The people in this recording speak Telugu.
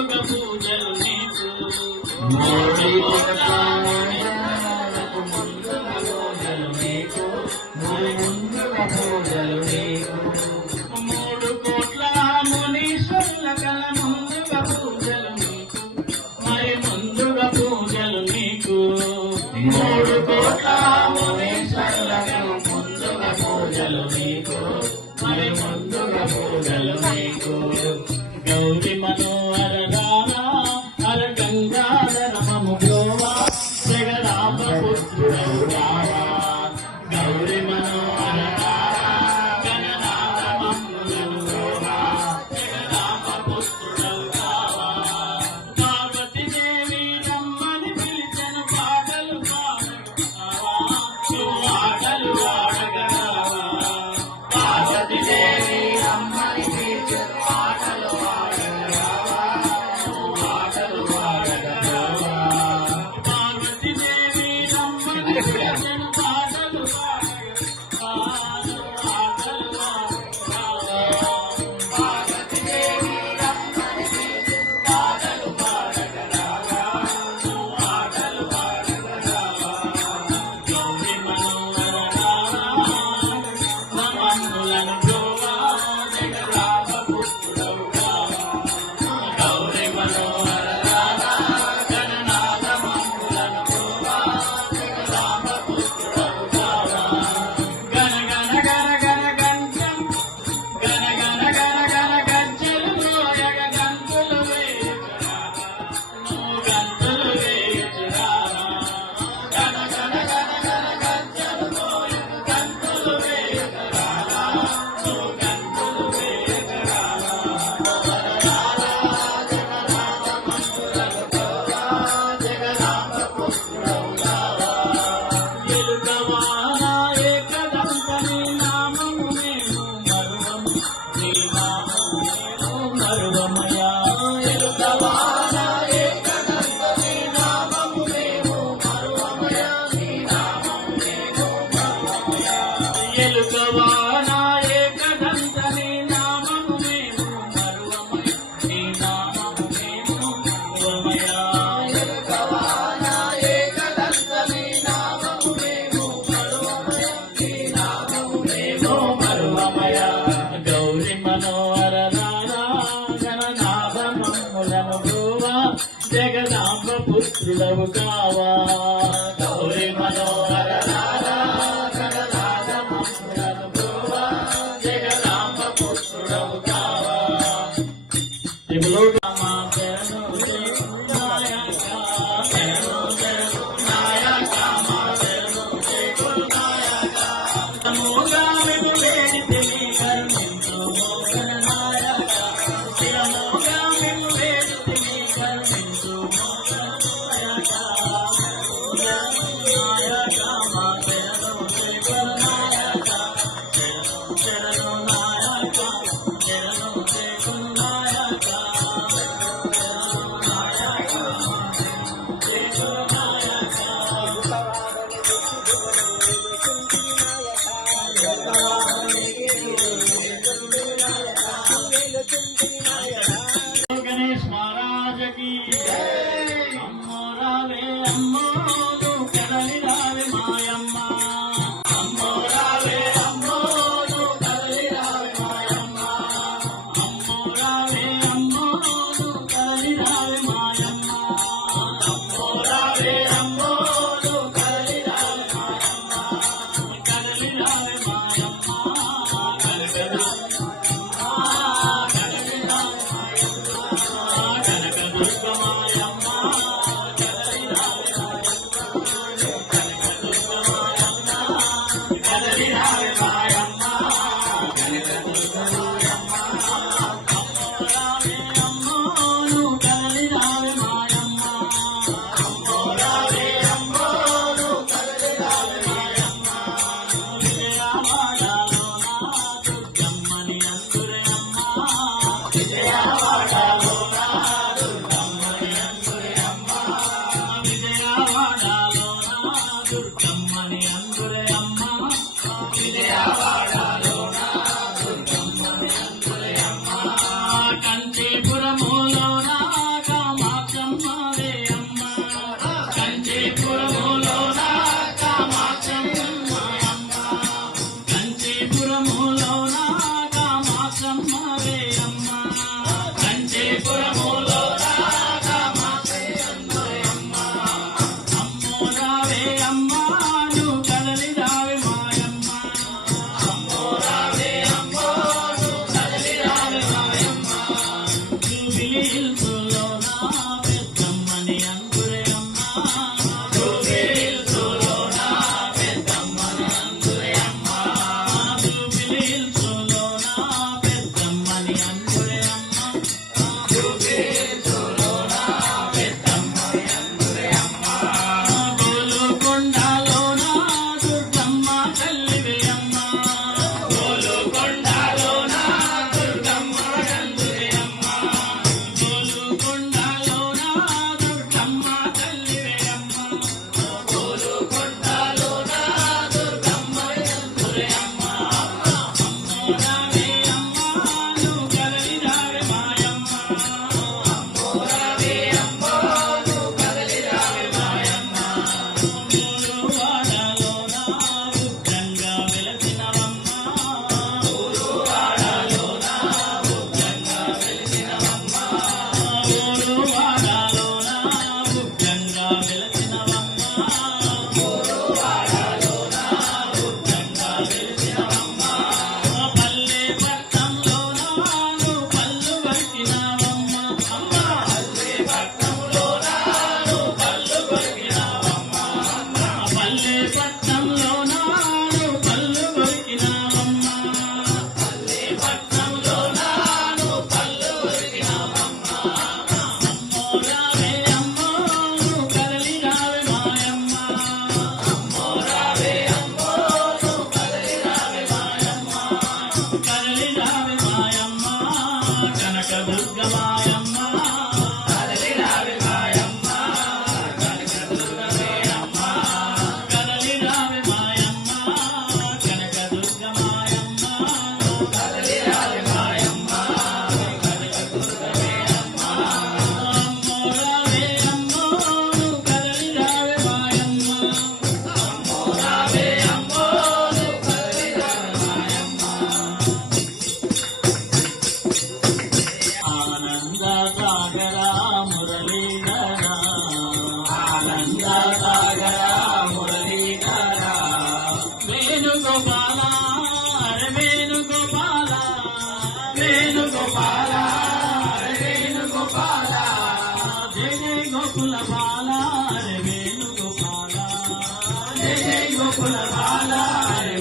ముందుగా పూజలు నీకు మూడు కోట్ల మునీశ్వరుల కల ముందుగా పూజలు నీకు మరి ముందుగా పూజలు నీకు మూడు కోట్ల మునీశ్వరుల కల ముందుగా పూజలు నీకు మరి ముందుగా పూజలు నీకు గౌరి మనోహర రానా హర గంగాధర మము గోవా జగదాంబ పుత్రుడవు రావా గౌరి మనోహర రానా గణనాథ మమ్ములను గోవా జగదాంబ పుత్రుడవు రావా పార్వతి దేవి రమ్మని పిలిచెను పాటలు పాడగరావా నువ్వు ఆటలు ఆడగరావా పార్వతి దేవి రమ్మని పిలిచెను పాటలు ఆడగరావా నువ్వు ఆటలు ఆడగరావా పార్వతి దేవి రమ్మని పిలిచెను పాటలు పార్వతి దేవి రమ్మని పిలిచెను పాటలు పాడగరావా నువ్వు ఆటలు ఆడగరావా గౌరి మనోహర మమ్ములను గోవా జగదాంబ పుత్రుడవు రావా గౌరి మనోహర గణనాథ మమ్ములను గోవా జగదాంబ పుత్రుడవు రావా గణ గణ గణ గణ గంటం గణ గణ గణ గణ గంటలు మోయగ గంతులు వేయుచురావా నువ్వు గంతులు వేయుచురావా గణ గణ గణ గణ గంటలు మోయగ గంతులు వేయుచురావా నువ్వు గంతులు వేయుచురావా జగదాంబ మమ్ములను గోవా జగదాంబ పుత్రుడవు రావా ఎలుకవాన ఏకదంత నీ నామము మేము మరువము నీ నామము మేము మరువమయా ఎలుకవాన ఏకదంత నీ నామము మేము మరువమయా నీ నామము మేము మరువమయా ఎలుకవాన ఏకదంత నీ నామము మేము మరువమయా నీ నామము మేము మరువమయా ఎలుకవాన ఏకదంత నీ నామము మేము మరువమయా నీ నామము మేము మరువమయా గౌరి మనోహర గణనాథ మమ్ములను గోవా జగదాంబ పుత్రుడవు కావా గౌరి మనోహర గణనాథ మమ్ములను గోవా జగదాంబ పుత్రుడవు కావా మా శరణు నాయక శరణు శరణు నాయక మా శరణు నాయక తముగా మేము వేడితిని కరుణించు మోహన నాయక శిరముగా మేము వేడితిని కరుణించు మోహన నాయక నాయక గోకుల బాల రే వేణుగోపాల జయ జయ గోకుల బాల రే